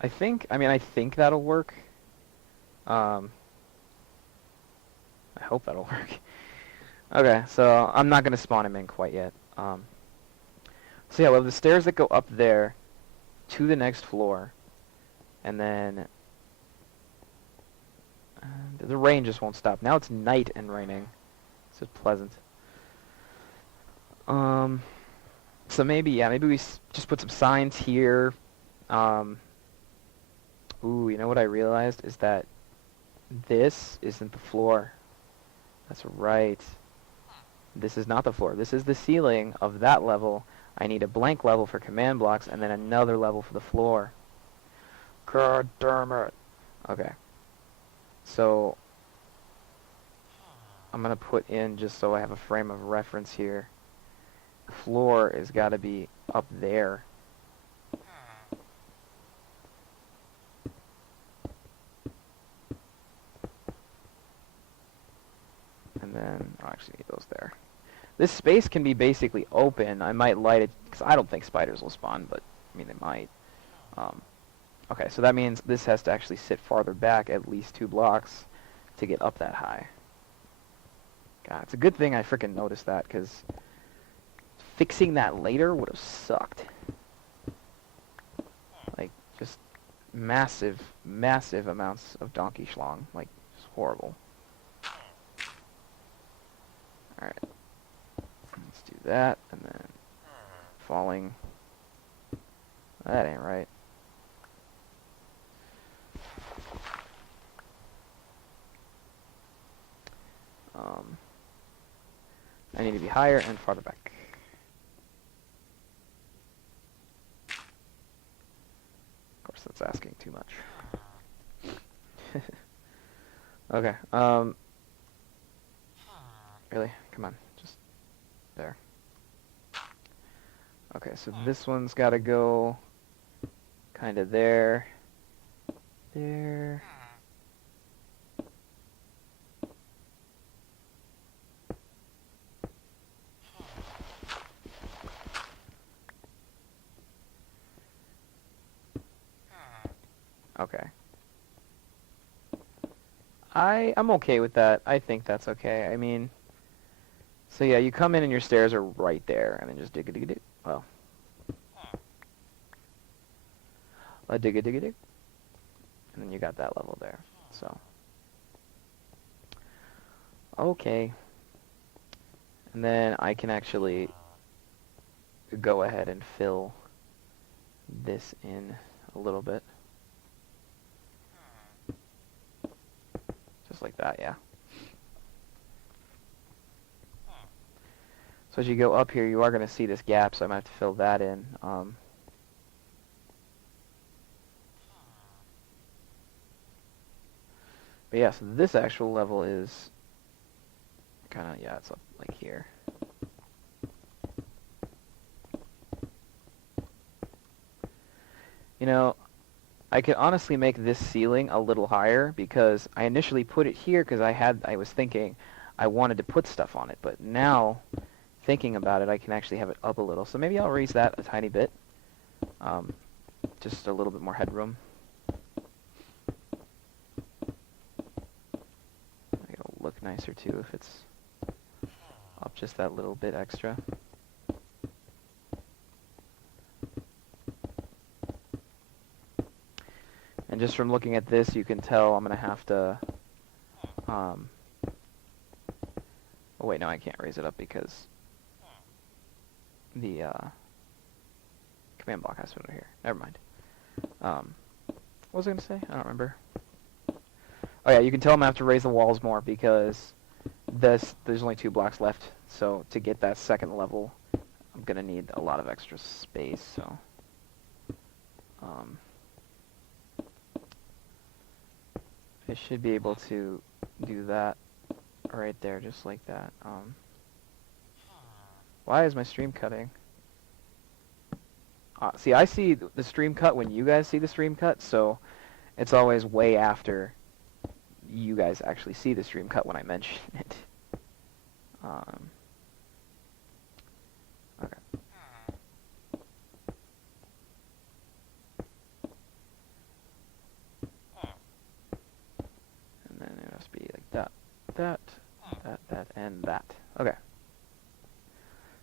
I think that'll work. Um, I hope that'll work. Okay, so I'm not gonna spawn him in quite yet. So yeah, well, the stairs that go up there to the next floor, and then the rain just won't stop. Now it's night and raining. So it's pleasant. Um, so maybe, yeah, maybe we just put some signs here. Um, ooh, you know what I realized is that this isn't the floor. That's right. This is not the floor. This is the ceiling of that level. I need a blank level for command blocks and then another level for the floor. God damn it. Okay. So I'm going to put in, just so I have a frame of reference here, the floor has got to be up there. And then I'll actually need those there. This space can be basically open. I might light it, because I don't think spiders will spawn, but, I mean, they might. Okay, so that means this has to actually sit farther back at least 2 blocks to get up that high. God, it's a good thing I freaking noticed that, because fixing that later would have sucked. Like, just massive, massive amounts of donkey schlong. Like, just horrible. Alright. Let's do that, and then falling. That ain't right. I need to be higher and farther back. Of course, that's asking too much. Okay, really? Come on, just there. Okay, so this one's gotta go kinda there. There. Okay. I'm okay with that. I think that's okay. I mean, so yeah, you come in and your stairs are right there, and then just dig a dig a dig. Well, a dig a dig a dig, and then you got that level there. So, okay, and then I can actually go ahead and fill this in a little bit. Just like that, yeah. So as you go up here, you are going to see this gap, so I'm going to have to fill that in. But yeah, so this actual level is kind of, yeah, it's up like here. You know, I could honestly make this ceiling a little higher, because I initially put it here because I was thinking I wanted to put stuff on it, but now thinking about it, I can actually have it up a little. So maybe I'll raise that a tiny bit. Just a little bit more headroom. It'll look nicer too if it's up just that little bit extra. And just from looking at this, you can tell I'm going to have to... oh wait, no, I can't raise it up because the command block has to be over here. Never mind. What was I going to say? I don't remember. Oh yeah, you can tell I'm going to have to raise the walls more because there's only 2 blocks left. So to get that second level, I'm going to need a lot of extra space. So I should be able to do that right there, just like that. Why is my stream cutting? See, I see the stream cut when you guys see the stream cut, so it's always way after you guys actually see the stream cut when I mention it. Okay. that, and that. Okay.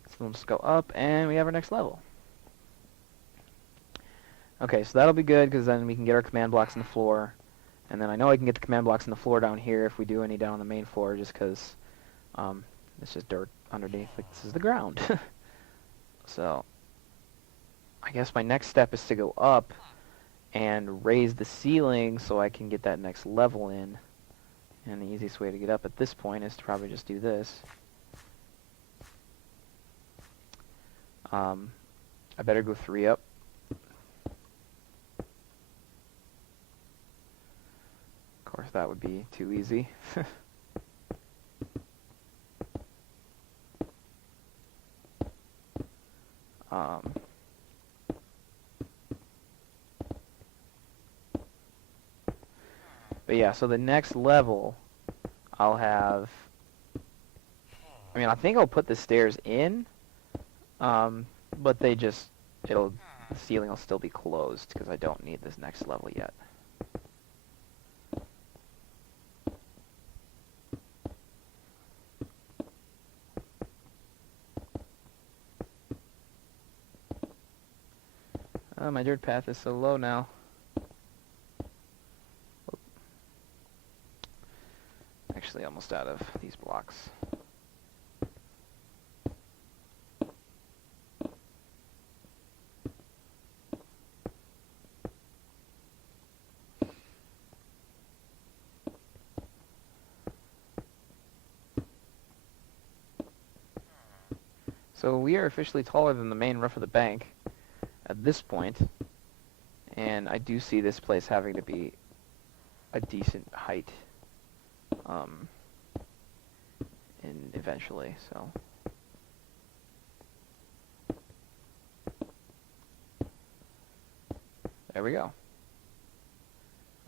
So we'll just go up, and we have our next level. Okay, so that'll be good, because then we can get our command blocks in the floor. And then I know I can get the command blocks in the floor down here if we do any down on the main floor, just because it's just dirt underneath. Like, this is the ground. So, I guess my next step is to go up and raise the ceiling so I can get that next level in. And the easiest way to get up at this point is to probably just do this. I better go 3 up. Of course, that would be too easy. But yeah, so the next level, I'll have... I mean, I think I'll put the stairs in, but the ceiling will still be closed, because I don't need this next level yet. Oh, my dirt path is so low now. Actually, almost out of these blocks. So we are officially taller than the main roof of the bank at this point, and I do see this place having to be a decent height and eventually, so. There we go.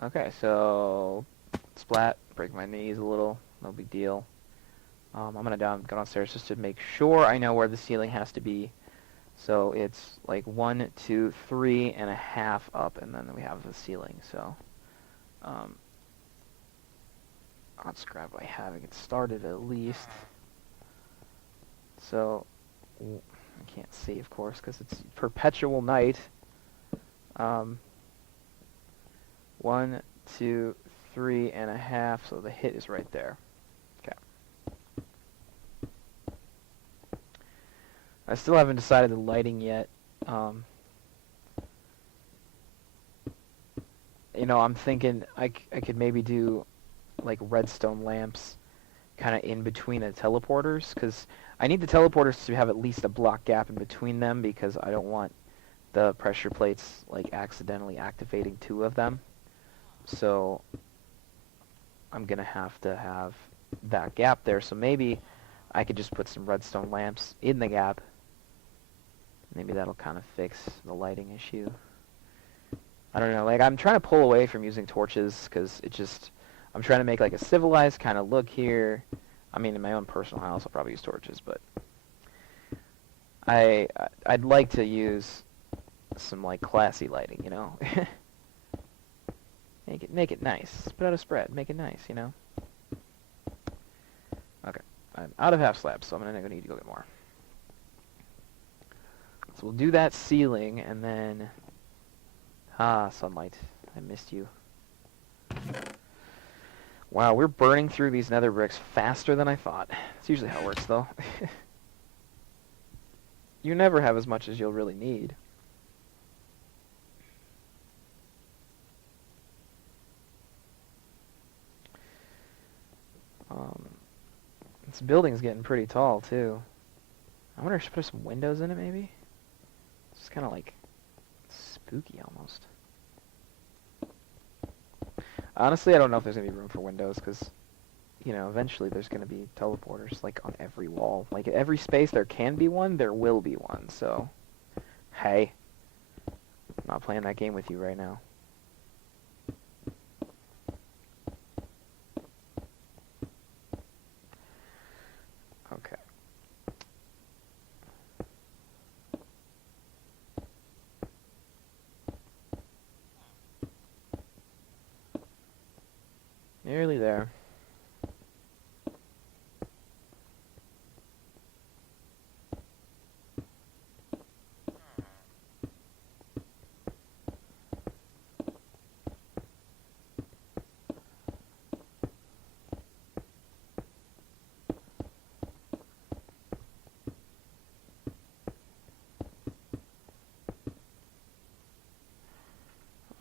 Okay, so splat, break my knees a little, no big deal. I'm gonna go downstairs just to make sure I know where the ceiling has to be. So it's like 1, 2, 3.5 up, and then we have the ceiling. So let's grab what I have and get started at least. So I can't see, of course, because it's perpetual night. 1, 2, 3.5. So the hit is right there. I still haven't decided the lighting yet. You know, I'm thinking I could maybe do like redstone lamps kind of in between the teleporters, because I need the teleporters to have at least a block gap in between them, because I don't want the pressure plates like accidentally activating 2 of them. So I'm gonna have to have that gap there. So maybe I could just put some redstone lamps in the gap. Maybe that'll kind of fix the lighting issue. I don't know, like, I'm trying to pull away from using torches, because I'm trying to make, like, a civilized kind of look here. I mean, in my own personal house, I'll probably use torches, but I'd like to use some, like, classy lighting, you know? Make it nice. Put out a spread. Make it nice, you know? Okay. I'm out of half slabs, so I'm going to need to go get more. So we'll do that ceiling, and then... sunlight. I missed you. Wow, we're burning through these nether bricks faster than I thought. It's usually how it works, though. You never have as much as you'll really need. This building's getting pretty tall, too. I wonder if I should put some windows in it, maybe? It's kind of like spooky, almost. Honestly, I don't know if there's going to be room for windows, because, you know, eventually there's going to be teleporters, like, on every wall. Like, at every space there can be one, there will be one, so... Hey. I'm not playing that game with you right now. Okay. Nearly there.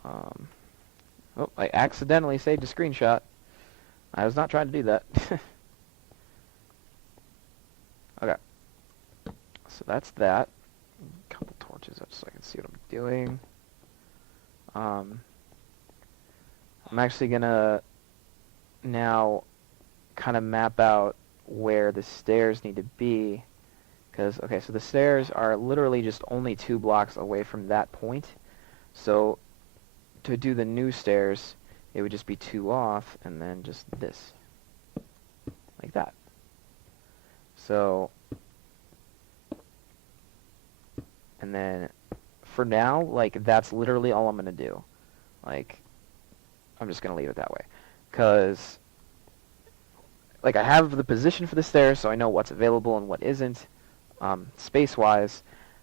Um, oh, I accidentally saved a screenshot. I was not trying to do that. Okay, so that's that. A couple torches up so I can see what I'm doing. I'm actually gonna now kind of map out where the stairs need to be. Because, okay, so the stairs are literally just only 2 blocks away from that point. So to do the new stairs, it would just be 2 off, and then just this. Like that. So, and then for now, like, that's literally all I'm going to do. Like, I'm just going to leave it that way. Because, like, I have the position for the stairs, so I know what's available and what isn't, space-wise.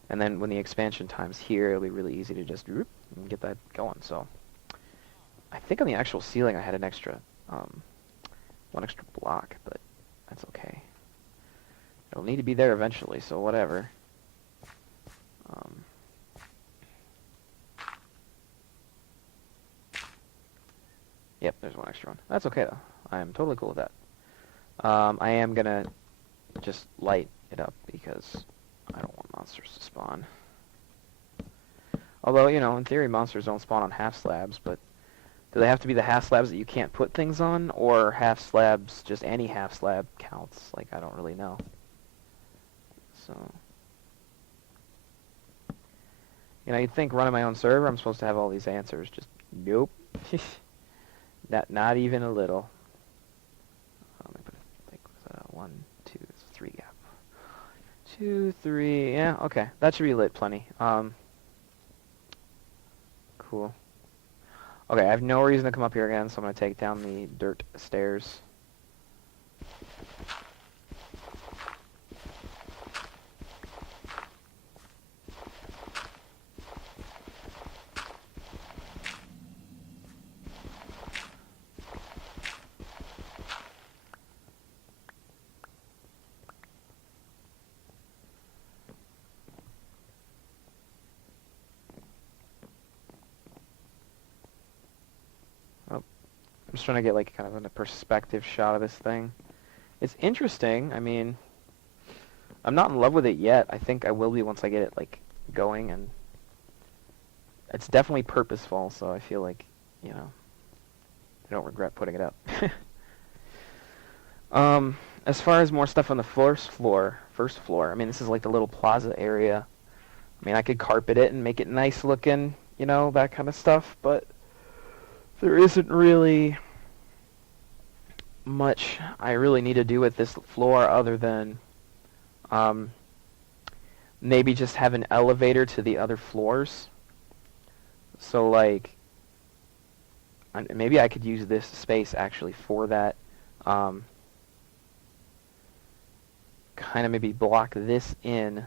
And then when the expansion time's here, it'll be really easy to just and get that going. So, I think on the actual ceiling I had an extra, 1 extra block, but that's okay. It'll need to be there eventually, so whatever. Yep, there's 1 extra one. That's okay, though. I am totally cool with that. I am going to just light it up because I don't want monsters to spawn. Although, you know, in theory, monsters don't spawn on half slabs, but do they have to be the half slabs that you can't put things on, or half slabs, just any half slab counts? Like, I don't really know. So, you know, you'd think running my own server, I'm supposed to have all these answers. Just, nope. Not even a little. Let me put it, like, 1, 2, 3 gap. 2, 3, yeah, okay. That should be lit plenty. Cool. Okay, I have no reason to come up here again, so I'm going to take down the dirt stairs. I'm just trying to get like kind of a perspective shot of this thing. It's interesting. I mean, I'm not in love with it yet. I think I will be once I get it like going, and it's definitely purposeful. So I feel like, you know, I don't regret putting it up. As far as more stuff on the first floor, I mean, this is like the little plaza area. I mean, I could carpet it and make it nice looking, you know, that kind of stuff, but there isn't really much I really need to do with this floor other than maybe just have an elevator to the other floors. So, like, maybe I could use this space actually for that. Kind of maybe block this in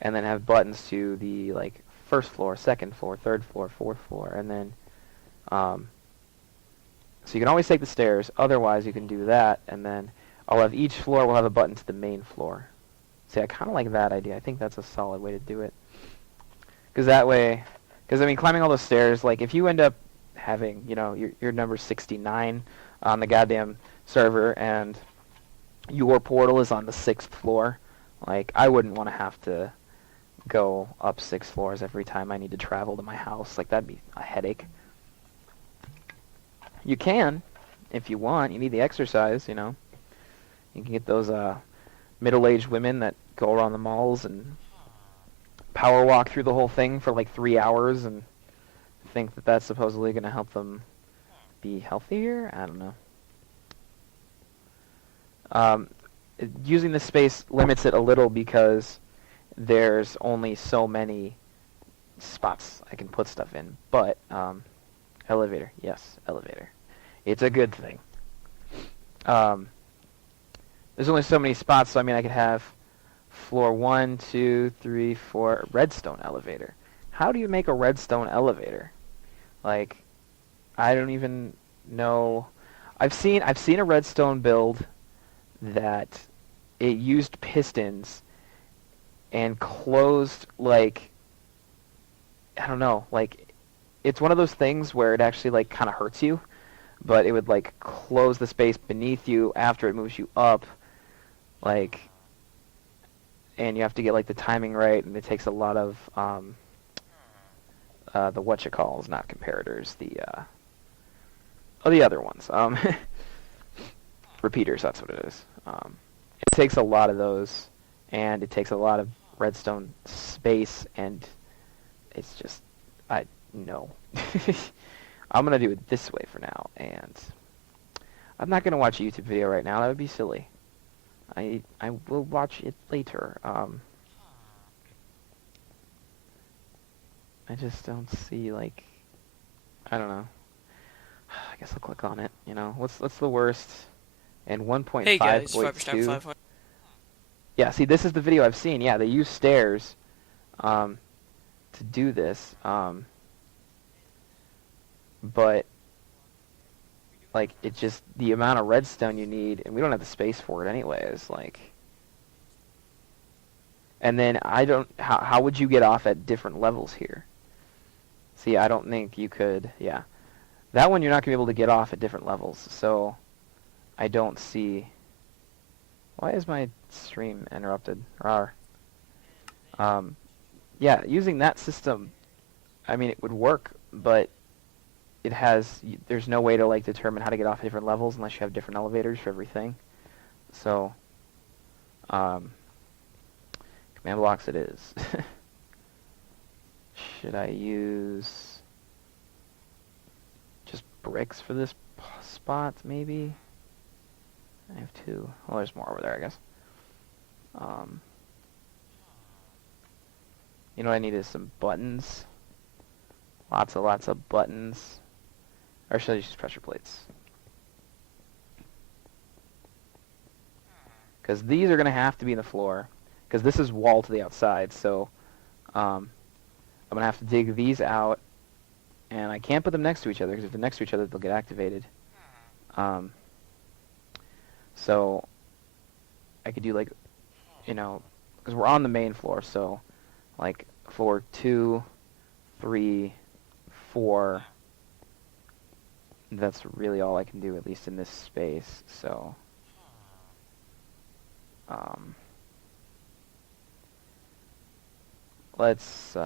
and then have buttons to the, like, first floor, second floor, third floor, fourth floor, and then so you can always take the stairs. Otherwise, you can do that, and then I'll have each floor will have a button to the main floor. See, I kind of like that idea. I think that's a solid way to do it. Because that way, because I mean, climbing all those stairs, like if you end up having, you know, your number 69 on the goddamn server, and your portal is on the 6th floor, like I wouldn't want to have to go up 6 floors every time I need to travel to my house. Like that'd be a headache. You can, if you want. You need the exercise, you know. You can get those middle-aged women that go around the malls and power walk through the whole thing for like 3 hours and think that that's supposedly going to help them be healthier. I don't know. Using this space limits it a little because there's only so many spots I can put stuff in. But elevator, yes, elevator. It's a good thing. There's only so many spots, so I mean I could have floor 1, 2, 3, 4, redstone elevator. How do you make a redstone elevator? Like, I don't even know. I've seen a redstone build that it used pistons and closed, like, I don't know, like it's one of those things where it actually like kind of hurts you, but it would like close the space beneath you after it moves you up, like, and you have to get like the timing right, and it takes a lot of the whatchacalls, not comparators, the other ones, repeaters. That's what it is. It takes a lot of those, and it takes a lot of redstone space, and it's just, I no. I'm gonna do it this way for now, and I'm not gonna watch a YouTube video right now. That would be silly. I will watch it later. I just don't see, like, I don't know. I guess I'll click on it. You know, what's the worst? And Hey guys, 1.5.2. 5 Yeah, see, this is the video I've seen. Yeah, they use stairs to do this. But like, it just, the amount of redstone you need, and we don't have the space for it anyways, like. And then I don't, how would you get off at different levels here? See, I don't think you could, yeah. That one you're not going to be able to get off at different levels, so I don't see, why is my stream interrupted? Rawr. Yeah, using that system, I mean, it would work, but it has, there's no way to like determine how to get off at different levels unless you have different elevators for everything. So, command blocks it is. Should I use just bricks for this spot, maybe? I have two. Well, there's more over there, I guess. You know what I need is some buttons. Lots of buttons. Or should I just use pressure plates? Because these are going to have to be in the floor. Because this is wall to the outside, so I'm going to have to dig these out. And I can't put them next to each other, because if they're next to each other, they'll get activated. So I could do, like, you know, because we're on the main floor, so like floor 2, 3, 4. That's really all I can do, at least in this space. So let's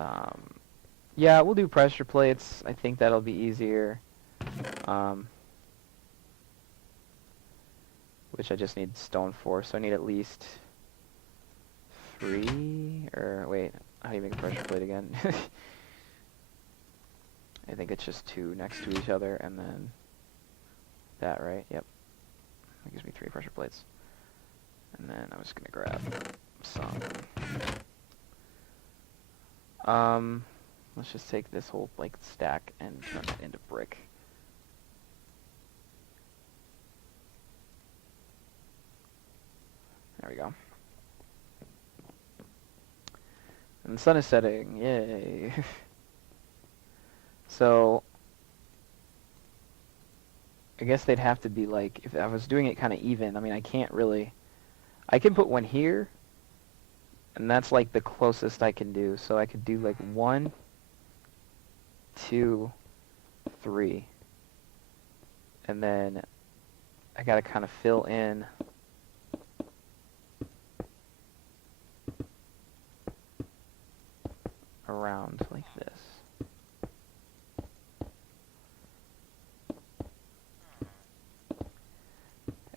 yeah, we'll do pressure plates. I think that'll be easier. Which I just need stone for, so I need at least 3, or wait, how do you make a pressure plate again? I think it's just 2 next to each other, and then that, right? Yep. That gives me 3 pressure plates. And then I'm just gonna grab some. Let's just take this whole, like, stack and turn it into brick. There we go. And the sun is setting. Yay. So I guess they'd have to be, like, if I was doing it kind of even, I mean, I can't really, I can put one here, and that's like the closest I can do. So I could do like 1, 2, 3, and then I gotta kind of fill in around like this.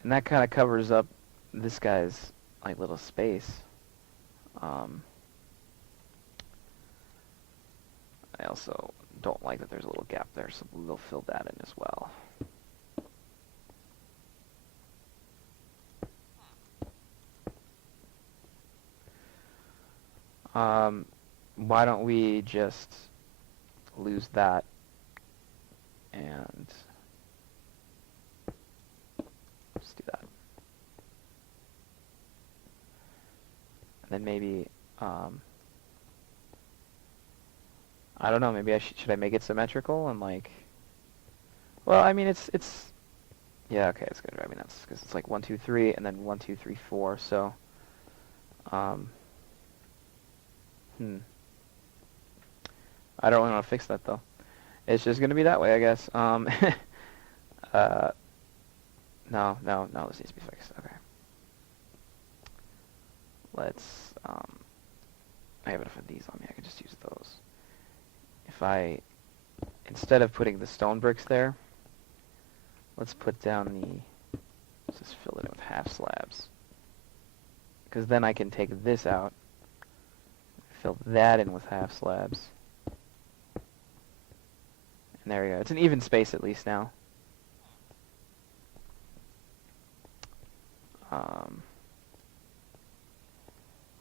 And that kind of covers up this guy's, like, little space. I also don't like that there's a little gap there, so we'll fill that in as well. Why don't we just lose that and let's do that. And then maybe, I don't know, maybe I should I make it symmetrical and, like, well, I mean, it's yeah, okay, it's gonna drive me nuts because it's like 1, 2, 3, and then 1, 2, 3, 4. So, I don't really want to fix that though. It's just gonna be that way, I guess. Uh, no, this needs to be fixed. Okay. Let's, I have enough of these on me, I can just use those. If I, instead of putting the stone bricks there, let's put down the, let's just fill it in with half slabs. Because then I can take this out, fill that in with half slabs. And there we go. It's an even space at least now.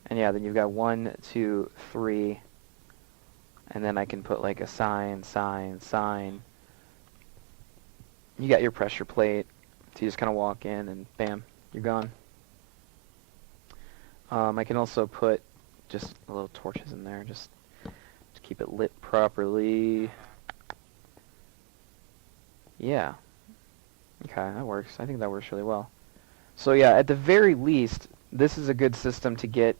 And yeah, then you've got 1, 2, 3, and then I can put like a sign. You got your pressure plate, so you just kind of walk in and bam, you're gone. I can also put just little torches in there, just to keep it lit properly. Yeah. Okay, that works. I think that works really well. So yeah, at the very least, this is a good system to get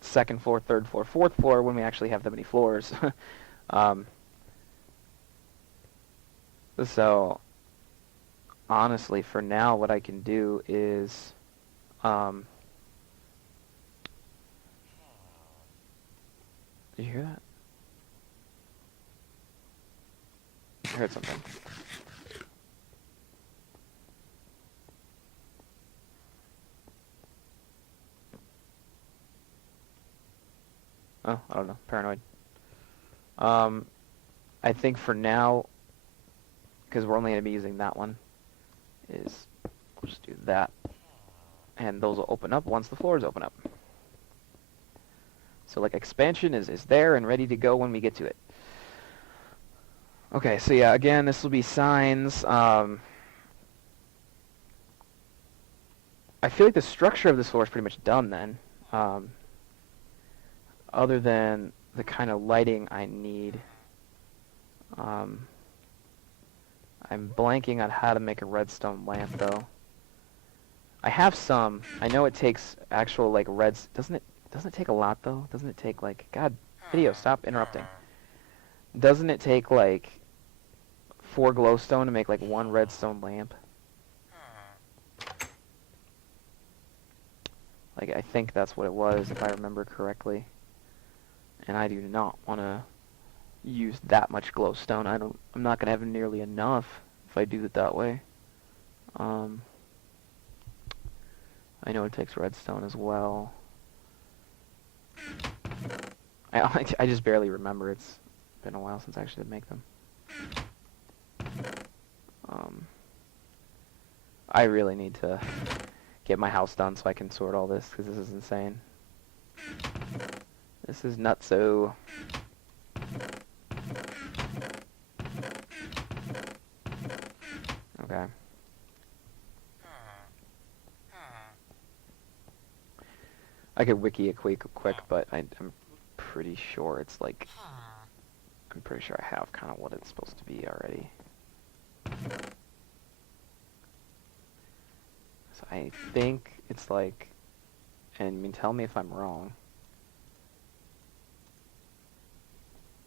second floor, third floor, fourth floor when we actually have that many floors. So honestly, for now, what I can do is, did you hear that? I heard something. Oh, I don't know. Paranoid. I think for now, because we're only going to be using that one, is we'll just do that. And those will open up once the floors open up. So like expansion is there and ready to go when we get to it. Okay, so yeah, again, this will be signs. I feel like the structure of this floor is pretty much done then. Other than the kind of lighting I need. I'm blanking on how to make a redstone lamp though. I have some. I know it takes actual like reds. Doesn't it take a lot though? Doesn't it take like, God, video, stop interrupting. Doesn't it take like 4 glowstone to make like 1 redstone lamp? Like I think that's what it was if I remember correctly. And I do not want to use that much glowstone. I'm not gonna have nearly enough if I do it that way. I know it takes redstone as well. I just barely remember. It's been a while since I actually did make them. I really need to get my house done so I can sort all this, because this is insane. This is nutso. Okay. I could wiki it quick, but I'm pretty sure it's like, I'm pretty sure I have kind of what it's supposed to be already. So I think it's like, and you mean tell me if I'm wrong.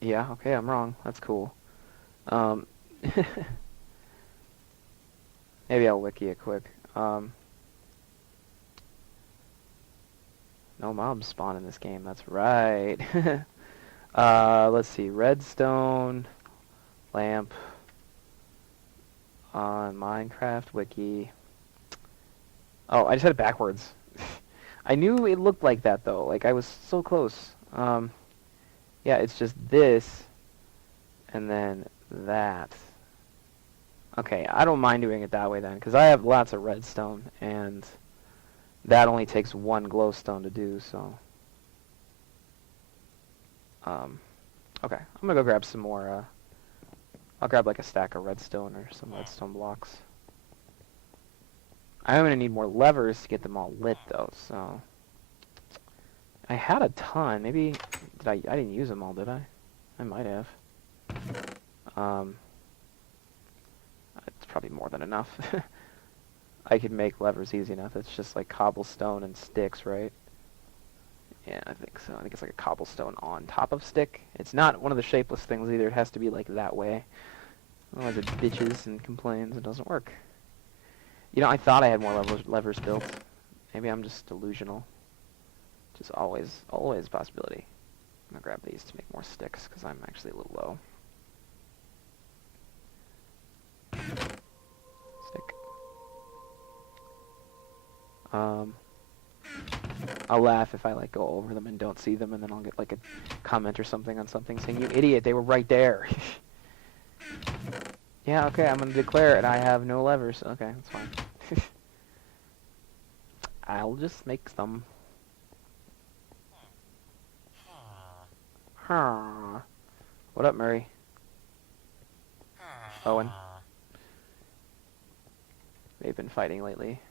Yeah, okay, I'm wrong. That's cool. Maybe I'll wiki it quick. No mobs spawn in this game, that's right. Let's see, redstone, lamp, on Minecraft wiki. Oh, I just had it backwards. I knew it looked like that though, like I was so close. Yeah, it's just this, and then that. Okay, I don't mind doing it that way then, because I have lots of redstone, and that only takes 1 glowstone to do, so. Okay, I'm gonna go grab some more, I'll grab like a stack of redstone or some redstone blocks. I'm gonna need more levers to get them all lit though, so. I had a ton, maybe, I didn't use them all, did I? I might have. It's probably more than enough. I could make levers easy enough. It's just like cobblestone and sticks, right? Yeah, I think so. I think it's like a cobblestone on top of stick. It's not one of the shapeless things either. It has to be like that way. Otherwise it bitches and complains. It doesn't work. You know, I thought I had more levers built. Maybe I'm just delusional. Just always a possibility. I'm gonna grab these to make more sticks because I'm actually a little low. Stick. I'll laugh if I like go over them and don't see them, and then I'll get like a comment or something on something saying, "You idiot! They were right there." Yeah, okay, I'm gonna declare it. I have no levers. Okay, that's fine. I'll just make some. Huh. What up, Murray? Owen. They've been fighting lately.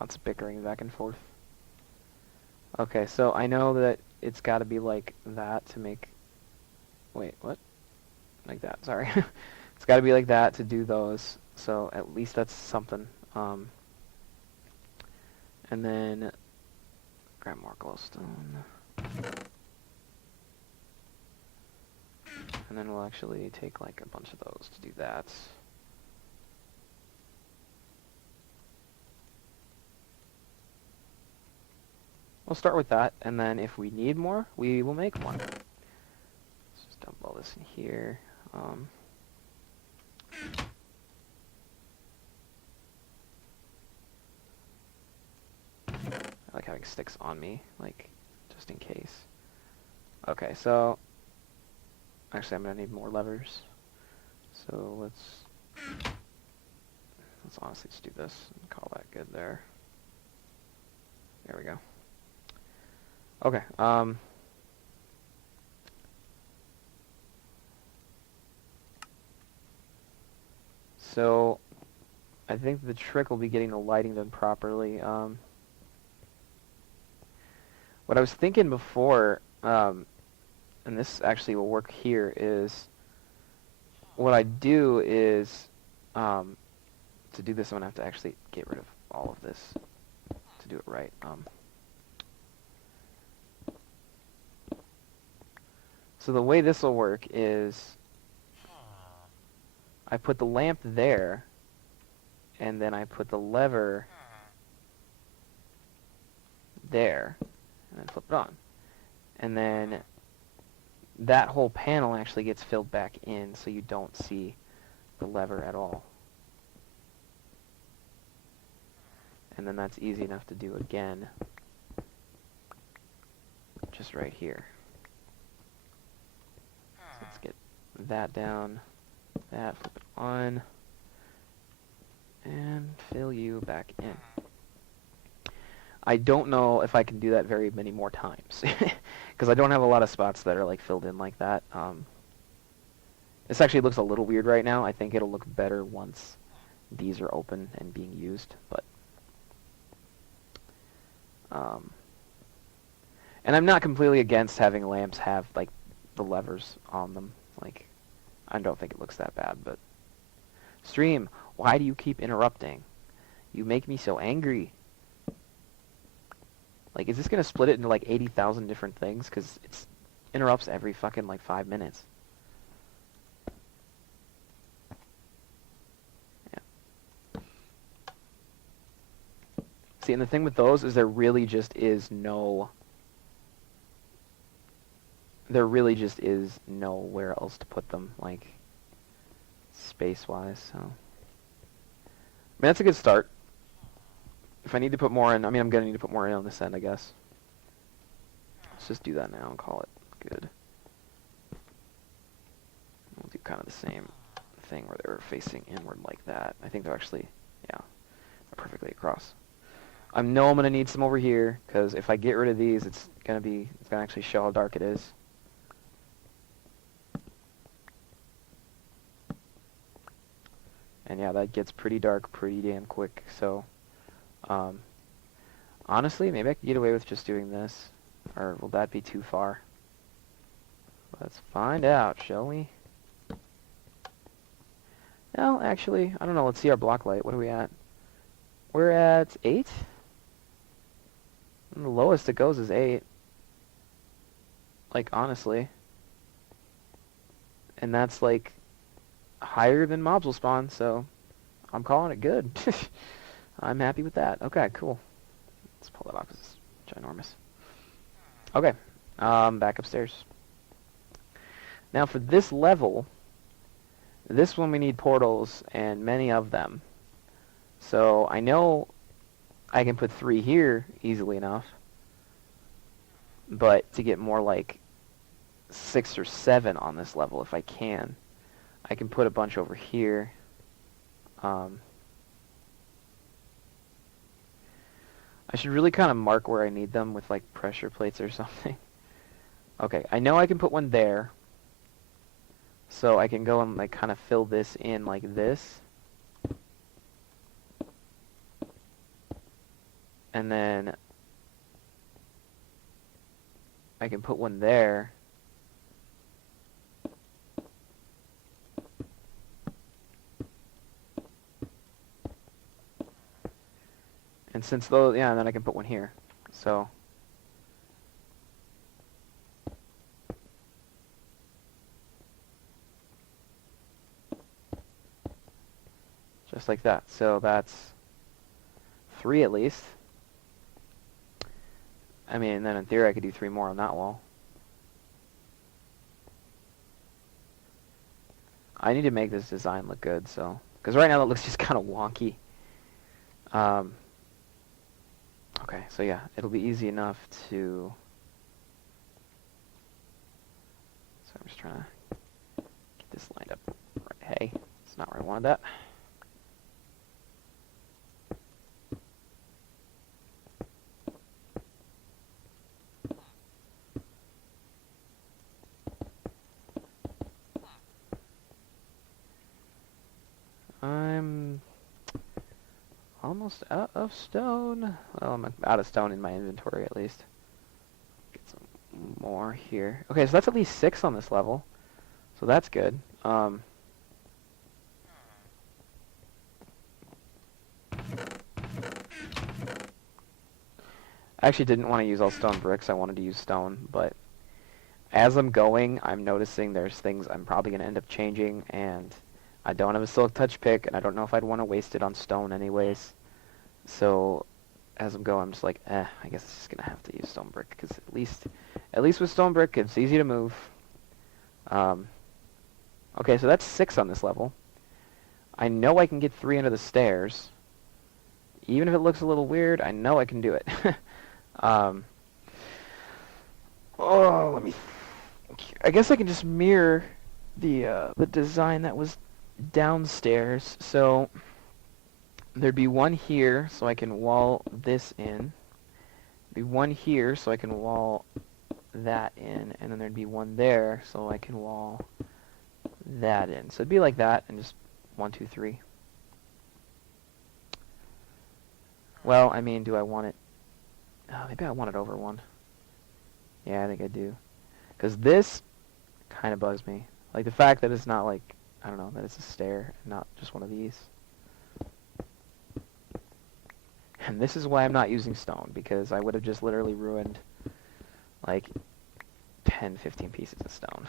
Lots of bickering back and forth. Okay, so I know that it's got to be like that to make... Wait, what? Like that, sorry. It's got to be like that to do those, so at least that's something. And then grab more glowstone. And then we'll actually take like a bunch of those to do that. We'll start with that, and then if we need more, we will make more. Let's just dump all this in here. I like having sticks on me, like, just in case. Okay, so actually I'm gonna need more levers. So let's honestly just do this and call that good there. There we go. Okay, so I think the trick will be getting the lighting done properly. What I was thinking before, and this actually will work here, is what I do is, to do this I'm going to have to actually get rid of all of this to do it right. So the way this will work is I put the lamp there, and then I put the lever there, and then flip it on. And then that whole panel actually gets filled back in, so you don't see the lever at all. And then that's easy enough to do again, just right here. So let's get that down, that, flip it on, and fill you back in. I don't know if I can do that very many more times, because I don't have a lot of spots that are like filled in like that. This actually looks a little weird right now. I think it'll look better once these are open and being used, but and I'm not completely against having lamps have like the levers on them. Like, I don't think it looks that bad, but stream, why do you keep interrupting? You make me so angry. Like, is this gonna split it into like 80,000 different things? Because it interrupts every fucking like 5 minutes. Yeah. See, and the thing with those is there really just is nowhere else to put them, like, space-wise, so. I mean, that's a good start. If I need to put more in, I mean, I'm going to need to put more in on this end, I guess. Let's just do that now and call it good. We'll do kind of the same thing where they're facing inward like that. I think they're actually, yeah, they're perfectly across. I know I'm going to need some over here, because if I get rid of these, it's going to actually show how dark it is. And yeah, that gets pretty dark pretty damn quick, so honestly, maybe I could get away with just doing this, or will that be too far? Let's find out, shall we? No, actually, I don't know, let's see our block light. What are we at? We're at 8? And the lowest it goes is 8. like, honestly. And that's, like, higher than mobs will spawn, so I'm calling it good. I'm happy with that. Okay, cool. Let's pull that off because it's ginormous. Okay, back upstairs. Now for this level, this one we need portals, and many of them. So I know I can put 3 here easily enough, but to get more like 6 or 7 on this level if I can put a bunch over here. I should really kind of mark where I need them with like pressure plates or something. Okay, I know I can put one there. So I can go and like kind of fill this in like this. And then I can put one there. And since those, yeah, and then I can put one here. So just like that. So that's 3 at least. I mean, then in theory I could do 3 more on that wall. I need to make this design look good, so... Because right now it looks just kind of wonky. Okay, so yeah, it'll be easy enough to... So I'm just trying to get this lined up right. Hey, it's not where I wanted that. I'm almost out of stone. Well, I'm out of stone in my inventory at least. Get some more here. Okay, so that's at least 6 on this level. So that's good. I actually didn't want to use all stone bricks. I wanted to use stone, but as I'm going, I'm noticing there's things I'm probably going to end up changing, and I don't have a silk touch pick, and I don't know if I'd want to waste it on stone anyways. So as I'm going, I'm just like, I guess I'm just going to have to use stone brick, because at least with stone brick, it's easy to move. Okay, so that's 6 on this level. I know I can get 3 under the stairs. Even if it looks a little weird, I know I can do it. Let me... I guess I can just mirror the design that was downstairs. So there'd be one here, so I can wall this in. Be one here, so I can wall that in, and then there'd be one there, so I can wall that in. So it'd be like that, and just 1, 2, 3. Well, I mean, do I want it? Oh, maybe I want it over 1. Yeah, I think I do. Because this kind of bugs me. Like the fact that it's not like, I don't know, that it's a stair and not just one of these. And this is why I'm not using stone, because I would have just literally ruined like 10, 15 pieces of stone.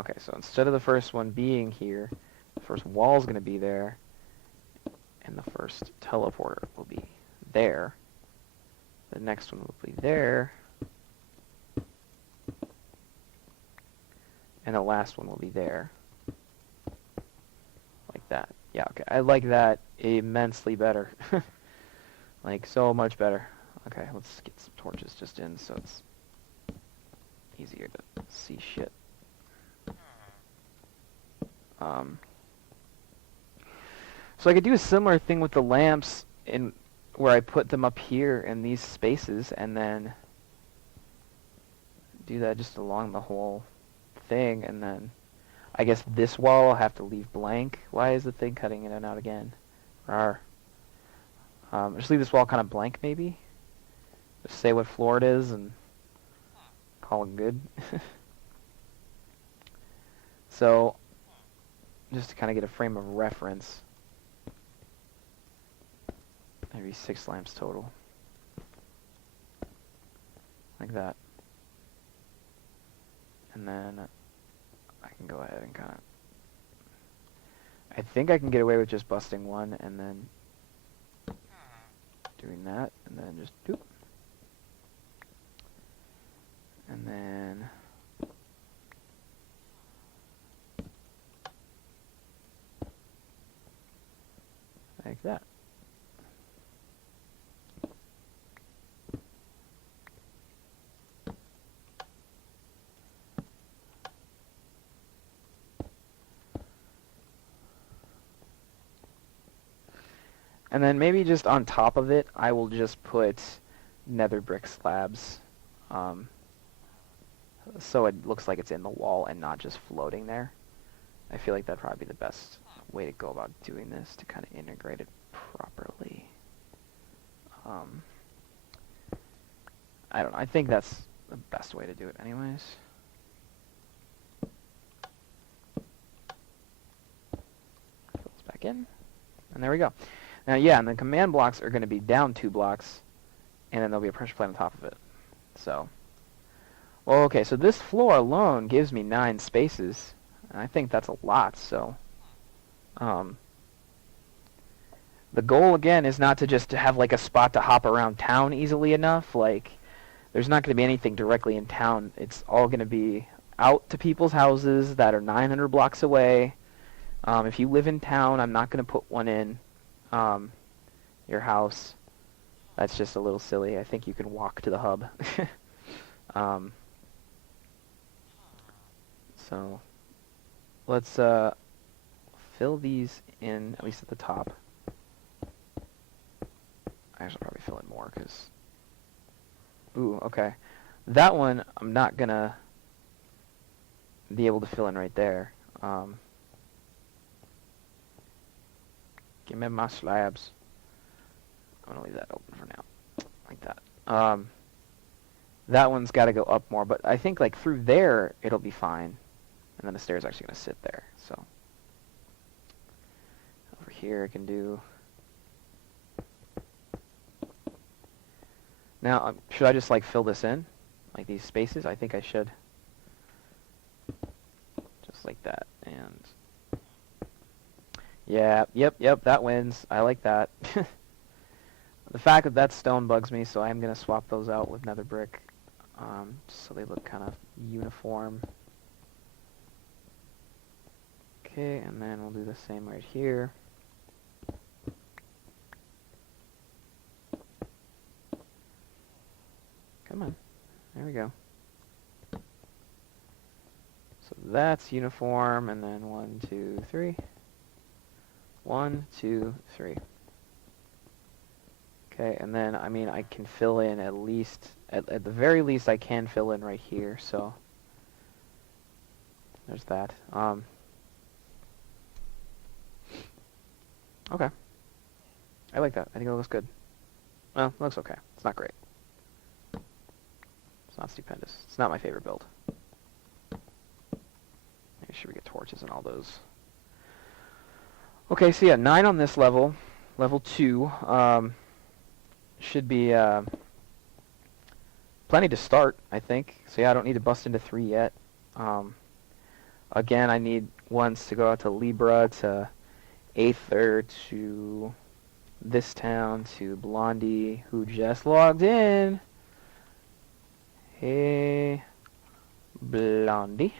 Okay, so instead of the first one being here, the first wall's going to be there, and the first teleporter will be there. The next one will be there, and the last one will be there. Like that. Yeah, okay. I like that immensely better. Like, so much better. Okay, let's get some torches just in so it's easier to see shit. So I could do a similar thing with the lamps in where I put them up here in these spaces, and then do that just along the whole thing, and then I guess this wall I'll have to leave blank. Why is the thing cutting in and out again? Rawr. Just leave this wall kind of blank, maybe? Just say what floor it is and call it good. So, just to kind of get a frame of reference, maybe 6 lamps total. like that. And then I can go ahead and kind of... I think I can get away with just busting one and then doing that, and then just doop. And then... like that. And then maybe just on top of it, I will just put nether brick slabs. So it looks like it's in the wall and not just floating there. I feel like that'd probably be the best way to go about doing this to kind of integrate it properly. I don't know. I think that's the best way to do it anyways. Fill this back in. And there we go. Now, yeah, and the command blocks are going to be down 2 blocks, and then there'll be a pressure plate on top of it. So, well, okay, so this floor alone gives me 9 spaces, and I think that's a lot, so... the goal, again, is not to just have, like, a spot to hop around town easily enough. Like, there's not going to be anything directly in town. It's all going to be out to people's houses that are 900 blocks away. If you live in town, I'm not going to put one in your house. That's just a little silly. I think you can walk to the hub. So let's fill these in, at least at the top. I should probably fill in more, because... Ooh, okay. That one, I'm not going to be able to fill in right there. Give me my slabs. I'm going to leave that open for now. Like that. That one's got to go up more, but I think, like, through there, it'll be fine. And then the stair's actually going to sit there, so... Over here, I can do... Now, should I just, like, fill this in? Like, these spaces? I think I should. Just like that, and... Yeah, yep, that wins. I like that. The fact that that's stone bugs me, so I'm going to swap those out with nether brick, so they look kind of uniform. Okay, and then we'll do the same right here. Come on. There we go. So that's uniform, and then 1, 2, 3. 1, 2, 3. Okay, and then, I mean, I can fill in at least, at the very least, I can fill in right here, so there's that. Okay. I like that. I think it looks good. Well, it looks okay. It's not great. It's not stupendous. It's not my favorite build. Make sure we get torches and all those. Okay, so yeah, 9 on this level. Level 2. Should be plenty to start, I think. So yeah, I don't need to bust into 3 yet. Again, I need ones to go out to Libra, to Aether, to this town, to Blondie, who just logged in. Hey, Blondie.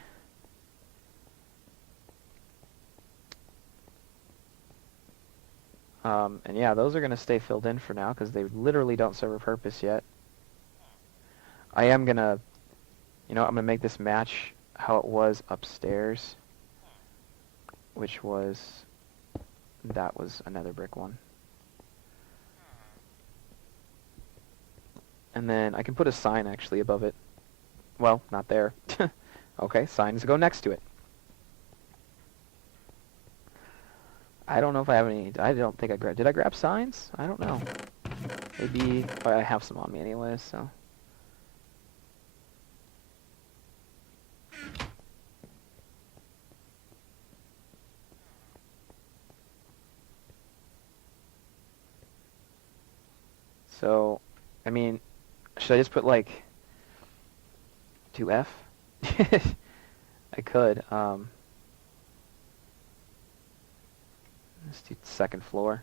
And yeah, those are going to stay filled in for now, because they literally don't serve a purpose yet. I am going to, I'm going to make this match how it was upstairs, which was, that was another brick one. And then I can put a sign actually above it. Well, not there. Okay, signs go next to it. I don't know if I have any. I don't think I grabbed. Did I grab signs? I don't know. Maybe. Oh, I have some on me anyways, so. So, I mean, should I just put like Do F? I could. Let's do second floor.